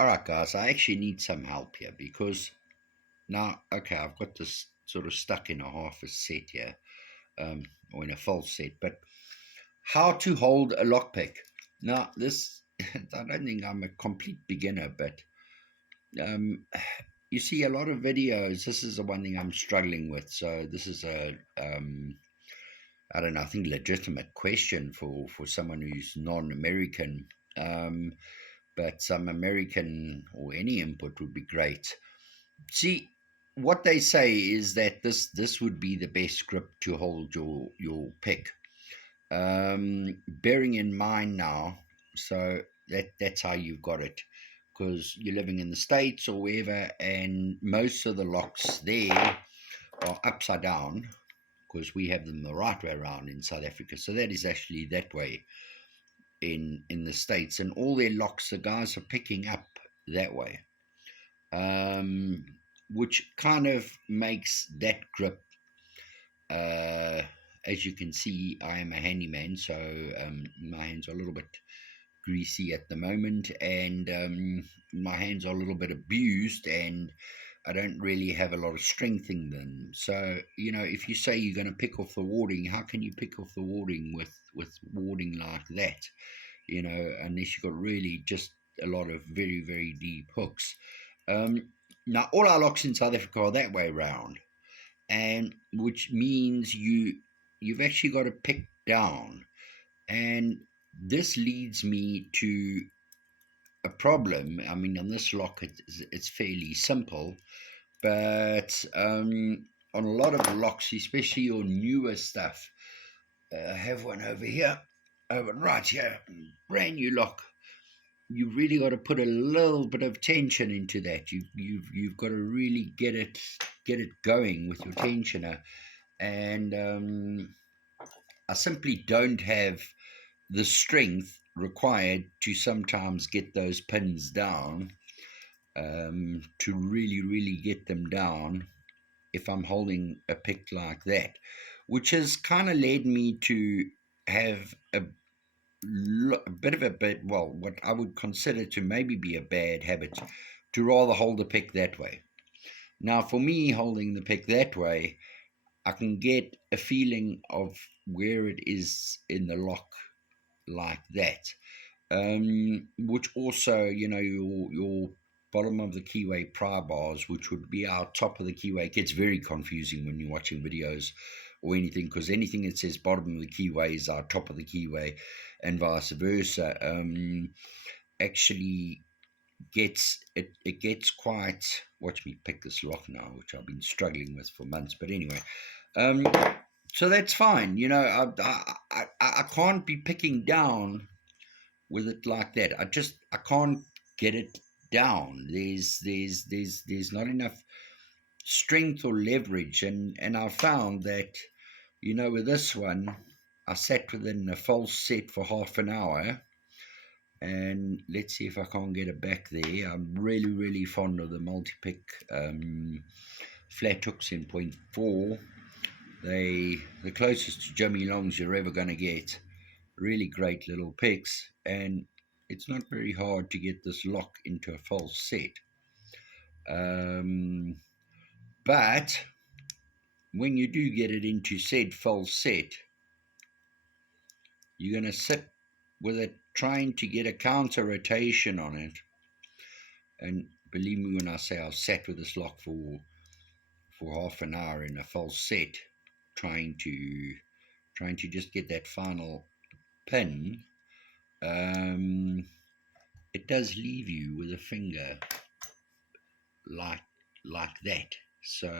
All right, guys, I actually need some help here because now, okay, I've got this sort of stuck in a half a set here, or in a full set, but how to hold a lockpick. Now, this, I don't think I'm a complete beginner, but um, you see a lot of videos. This is the one thing I'm struggling with. So, this is I don't know, I think legitimate question for someone who's non American. Um, but some American or any input would be great. See, what they say is that this would be the best grip to hold your pick. Bearing in mind now, so that's how you've got it, because you're living in the States or wherever, and most of the locks there are upside down because we have them the right way around in South Africa. So that is actually that way in the States, and all their locks the guys are picking up that way, um, which kind of makes that grip. Uh, as you can see, I am a handyman, so my hands are a little bit greasy at the moment, and my hands are a little bit abused, and I don't really have a lot of strength in them. So if you say you're going to pick off the warding, how can you pick off the warding with warding like that? Unless you've got really just a lot of very, very deep hooks. Um, Now, all our locks in South Africa are that way round, and which means you've actually got to pick down, and this leads me to a problem. I mean, on this lock, it's fairly simple, but on a lot of the locks, especially your newer stuff, I have one over here, over right here, brand new lock. You really got to put a little bit of tension into that. You've got to really get it going with your tensioner, and I simply don't have the strength required to sometimes get those pins down, to really get them down if I'm holding a pick like that, which has kind of led me to have a bit of a bit, well, what I would consider to maybe be a bad habit, to rather hold the pick that way. Now, for me, holding the pick that way, I can get a feeling of where it is in the lock like that, which also, your bottom of the keyway pry bars, which would be our top of the keyway. It gets very confusing when you're watching videos or anything, because anything that says bottom of the keyway is our top of the keyway, and vice versa. Actually it gets quite. Watch me pick this lock now, which I've been struggling with for months. But anyway, um, so that's fine. I can't be picking down with it like that. I can't get it down. There's not enough strength or leverage, and I found that with this one, I sat within a false set for half an hour, and let's see if I can't get it back there. I'm really fond of the multi-pick flat hooks in point four. The closest to Jimmy Longs you're ever going to get. Really great little picks, and it's not very hard to get this lock into a false set. Um, but when you do get it into said false set, you're going to sit with it trying to get a counter rotation on it. And believe me when I say I've sat with this lock for half an hour in a false set, trying to just get that final pin. It does leave you with a finger like that. So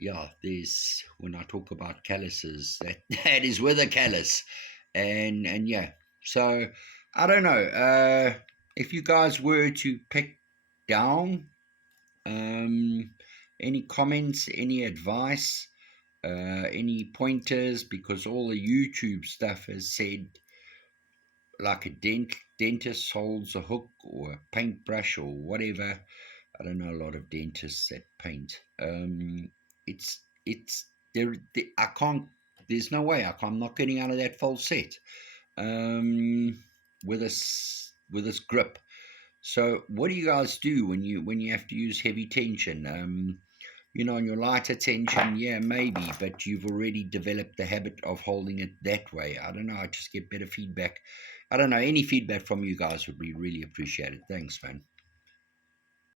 yeah, there's, when I talk about calluses, that is with a callus, and yeah. So I don't know, if you guys were to pick down, um, any comments, any advice, any pointers, because all the YouTube stuff has said like a dentist holds a hook or a paintbrush or whatever. I don't know a lot of dentists that paint. It's there. I can't. There's no way. I'm not getting out of that false set, with this grip. So what do you guys do when you have to use heavy tension? On your lighter tension, yeah, maybe, but you've already developed the habit of holding it that way. I don't know. I just get better feedback. I don't know. Any feedback from you guys would be really appreciated. Thanks, man.